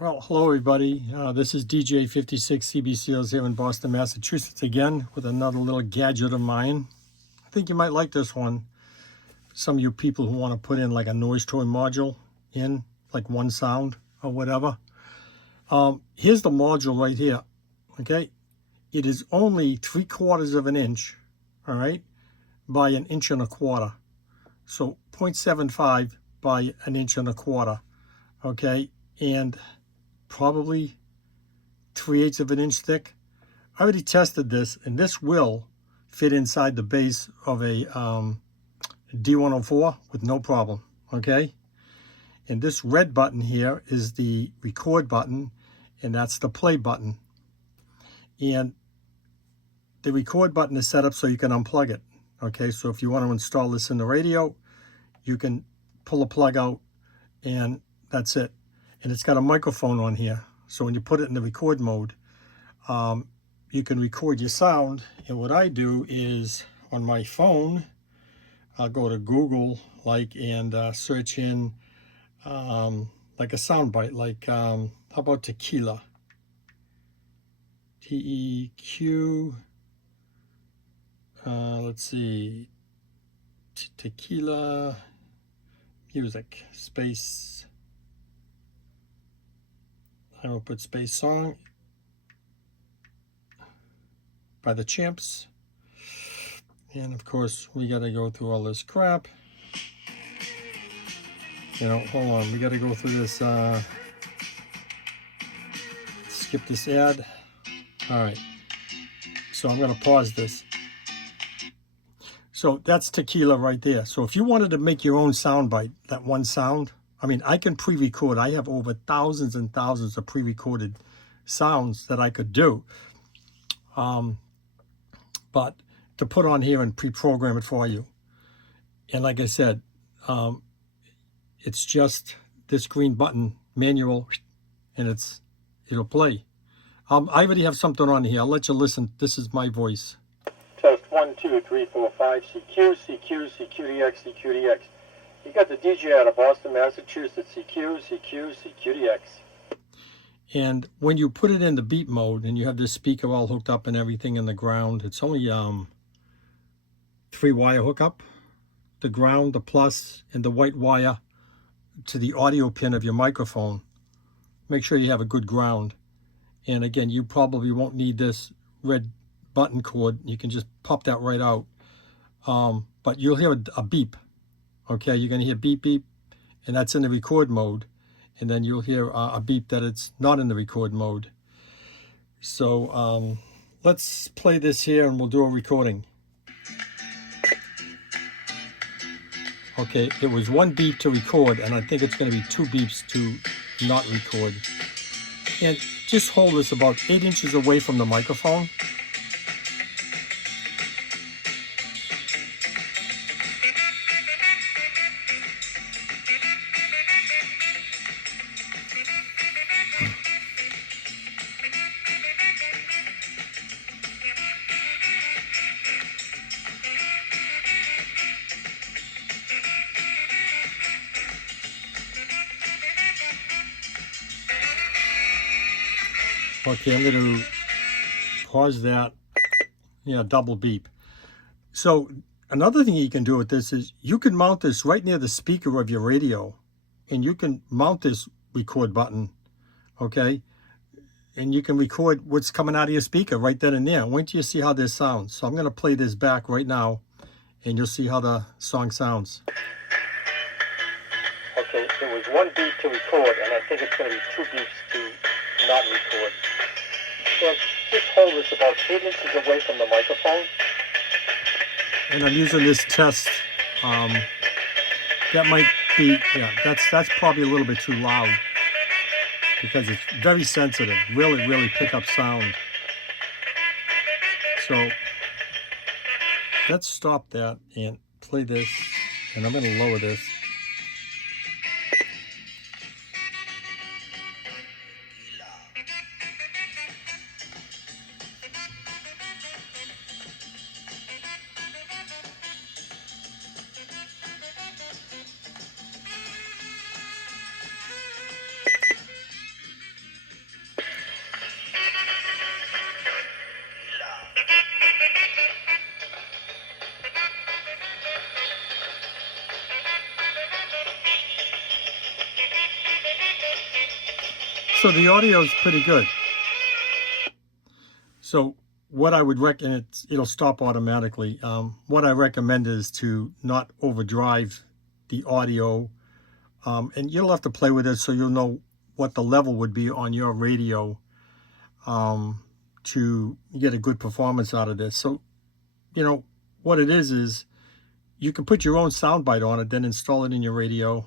Well, hello everybody. This is DJ 56 CB Seals here in Boston, Massachusetts again with another little gadget of mine. I think you might like this one. Some of you people who want to put in like a noise toy module in, like one sound or whatever. Here's the module right here, okay? It is only 3/4 of an inch, all right, by 1 1/4 inches. So 0.75 by 1 1/4 inches, okay? And probably 3/8 of an inch thick. I already tested this, and this will fit inside the base of a D104 with no problem, okay? And this red button here is the record button, and that's the play button. And the record button is set up so you can unplug it, okay? So if you want to install this in the radio, you can pull a plug out, and that's it. And it's got a microphone on here, so when you put it in the record mode, you can record your sound. And what I do is on my phone, I'll go to Google and search in like a soundbite, like how about tequila? T-E-Q, let's see, tequila music, space, I will put space song by the Champs. And of course, we got to go through all this crap. You know, hold on, we got to go through this, skip this ad. All right, so I'm going to pause this. So that's tequila right there. So if you wanted to make your own soundbite, that one sound, I mean, I can pre-record. I have over thousands and thousands of pre-recorded sounds that I could do. But to put on here and pre-program it for you. And like I said, it's just this green button, manual, and it'll play. I already have something on here. I'll let you listen. This is my voice. Test 1, 2, 3, 4, 5, CQ, CQ, CQDX, CQDX. You got the DJ out of Boston, Massachusetts, CQ, CQ, CQDX. And when you put it in the beat mode and you have this speaker all hooked up and everything in the ground, it's only 3-wire hookup. The ground, the plus, and the white wire to the audio pin of your microphone. Make sure you have a good ground. And again, you probably won't need this red button cord. You can just pop that right out. But you'll hear a beep. Okay, you're going to hear beep, beep, and that's in the record mode. And then you'll hear a beep that it's not in the record mode. So let's play this here and we'll do a recording. Okay, it was 1 beep to record, and I think it's going to be 2 beeps to not record. And just hold this about 8 inches away from the microphone. Okay, I'm going to pause that. Yeah, double beep. So another thing you can do with this is you can mount this right near the speaker of your radio, and you can mount this record button, okay? And you can record what's coming out of your speaker right then and there. Wait till you see how this sounds. So I'm going to play this back right now, and you'll see how the song sounds. Okay, it was 1 beep to record, and I think it's going to be 2 beeps to not record. So just hold this about 8 inches away from the microphone. And I'm using this test. That might be, yeah, that's probably a little bit too loud because it's very sensitive, really pick up sound. So let's stop that and play this, and I'm going to lower this. So the audio is pretty good. So what I would recommend, it'll stop automatically. What I recommend is to not overdrive the audio, and you'll have to play with it so you'll know what the level would be on your radio to get a good performance out of this. So, you know, what it is you can put your own soundbyte on it, then install it in your radio,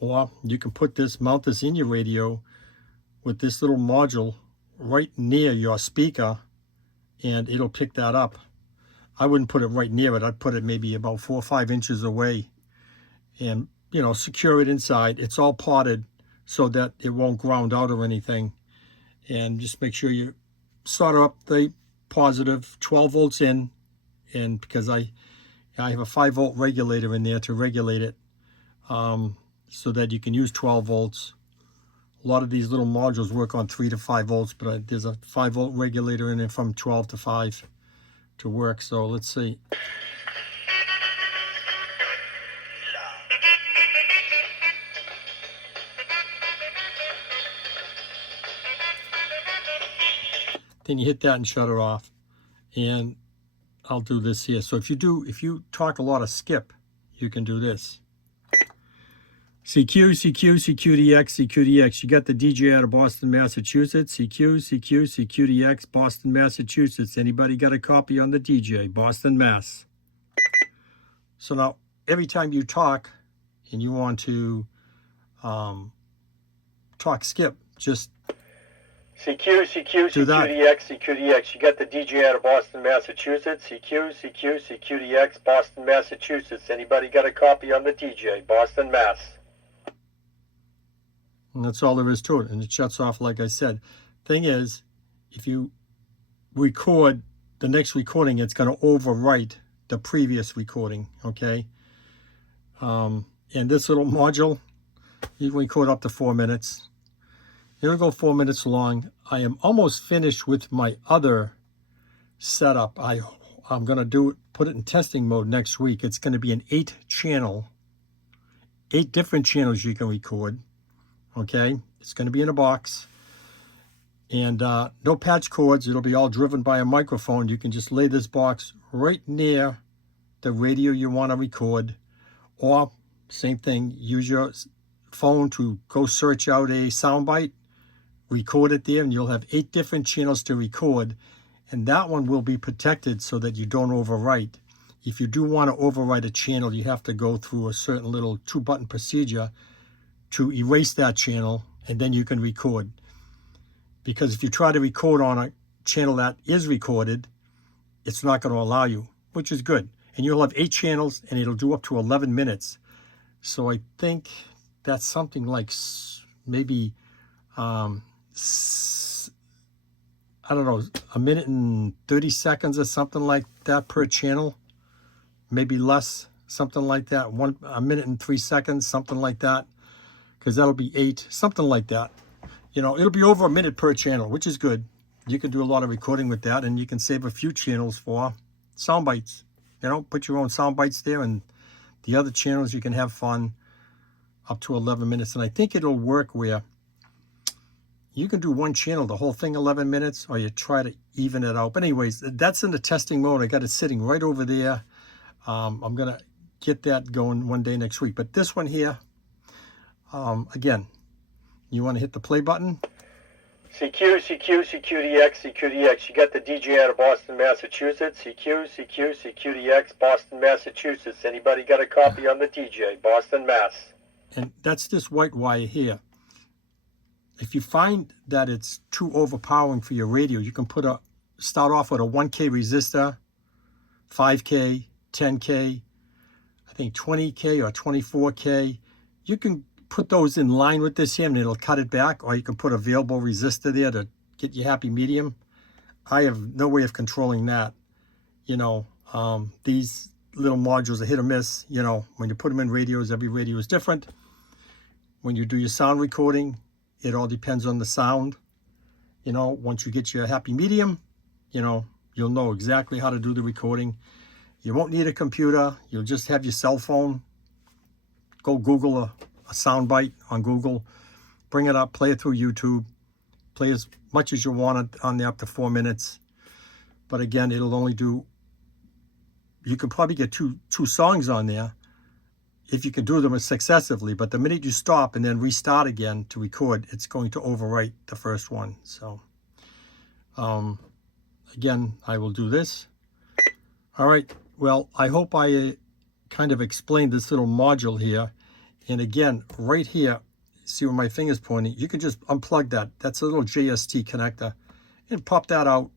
or you can mount this in your radio with this little module right near your speaker, and it'll pick that up. I wouldn't put it right near it. I'd put it maybe about 4 or 5 inches away, and, you know, secure it inside. It's all potted so that it won't ground out or anything. And just make sure you solder up the positive, 12 volts in, and because I have a 5-volt regulator in there to regulate it, so that you can use 12 volts. A lot of these little modules work on 3 to 5 volts, but there's a 5-volt regulator in it from 12 to 5 to work. So let's see. Then you hit that and shut it off. And I'll do this here. So if you talk a lot of skip, you can do this. CQ, CQ, CQDX, CQDX. You got the DJ out of Boston, Massachusetts. CQ, CQ, CQDX, Boston, Massachusetts. Anybody got a copy on the DJ? Boston, Mass. So now, every time you talk and you want to talk skip, just CQ, CQ, CQDX, CQDX. You got the DJ out of Boston, Massachusetts. CQ, CQ, CQDX, Boston, Massachusetts. Anybody got a copy on the DJ? Boston, Mass. And that's all there is to it. And it shuts off, like I said. Thing is, if you record the next recording, it's going to overwrite the previous recording, okay? And this little module, you can record up to 4 minutes. It'll go 4 minutes long. I am almost finished with my other setup. I'm going to put it in testing mode next week. It's going to be an 8-channel, 8 different channels you can record. Okay, it's going to be in a box, and no patch cords. It'll be all driven by a microphone. You can just lay this box right near the radio you want to record, or same thing, use your phone to go search out a soundbyte, record it there, and you'll have 8 different channels to record, and that one will be protected so that you don't overwrite. If you do want to overwrite a channel, you have to go through a certain little 2-button procedure to erase that channel, and then you can record. Because if you try to record on a channel that is recorded, it's not going to allow you, which is good. And you'll have 8 channels, and it'll do up to 11 minutes. So I think that's something like maybe, I don't know, 1 minute and 30 seconds or something like that per channel. Maybe less, something like that. 1 minute and 3 seconds, something like that. Because that'll be 8, something like that. You know, it'll be over 1 minute per channel, which is good. You can do a lot of recording with that, and you can save a few channels for sound bites. You know, put your own sound bites there, and the other channels you can have fun up to 11 minutes. And I think it'll work where you can do one channel, the whole thing 11 minutes, or you try to even it out. But anyways, that's in the testing mode. I got it sitting right over there. I'm going to get that going one day next week. But this one here, again, you want to hit the play button. CQ, CQ, CQDX, CQDX. You got the DJ out of Boston, Massachusetts. CQ, CQ, CQDX, Boston, Massachusetts. Anybody got a copy on the DJ? Boston, Mass. And that's this white wire here. If you find that it's too overpowering for your radio, you can start off with a 1K resistor, 5K, 10K, I think 20K or 24K. You can put those in line with this here and it'll cut it back, or you can put a variable resistor there to get your happy medium. I have no way of controlling that. You know, these little modules are hit or miss. You know, when you put them in radios, every radio is different. When you do your sound recording, it all depends on the sound. You know, once you get your happy medium, you know, you'll know exactly how to do the recording. You won't need a computer. You'll just have your cell phone. Go Google a soundbite on Google, bring it up, play it through YouTube, play as much as you want it on there, up to 4 minutes. But again, it'll only do, you could probably get two songs on there if you can do them successively. But the minute you stop and then restart again to record, it's going to overwrite the first one. So again, I will do this. All right, well, I hope I kind of explained this little module here. And again, right here, see where my finger's pointing, you can just unplug that. That's a little JST connector, and pop that out.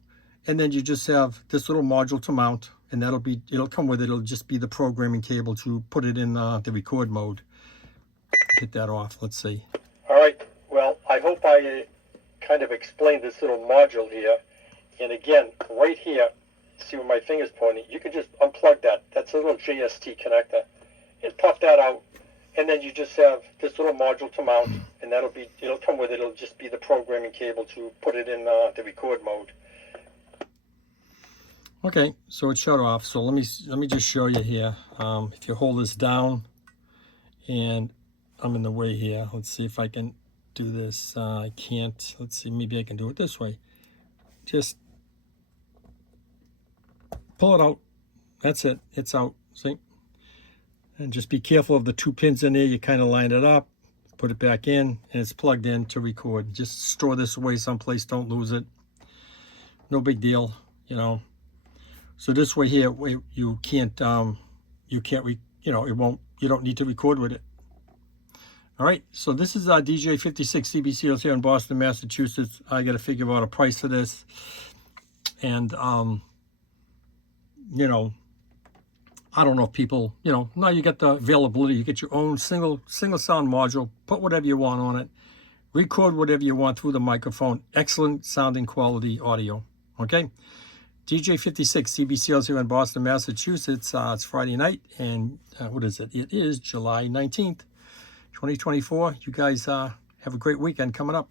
And then you just have this little module to mount, and it'll come with it. It'll just be the programming cable to put it in the record mode. Hit that off, let's see. All right, well, I hope I kind of explained this little module here. And again, right here, see where my finger's pointing, you can just unplug that. That's a little JST connector, and pop that out. And then you just have this little module to mount, and it'll come with it. It'll just be the programming cable to put it in the record mode. Okay, so it's shut off. So let me just show you here. If you hold this down, and I'm in the way here. Let's see if I can do this. I can't. Let's see. Maybe I can do it this way. Just pull it out. That's it. It's out. See? And just be careful of the 2 pins in there. You kind of line it up, put it back in, and it's plugged in to record. Just store this away someplace. Don't lose it. No big deal, you know. So this way here, you can't, you don't need to record with it. All right, so this is our DJ 56 CBCLs here in Boston, Massachusetts. I got to figure out a price for this. And, you know, I don't know if people, you know, now you get the availability. You get your own single sound module, put whatever you want on it, record whatever you want through the microphone. Excellent sounding quality audio, okay? DJ 56 CBCLs here in Boston, Massachusetts. It's Friday night, and what is it? It is July 19th, 2024. You guys have a great weekend coming up.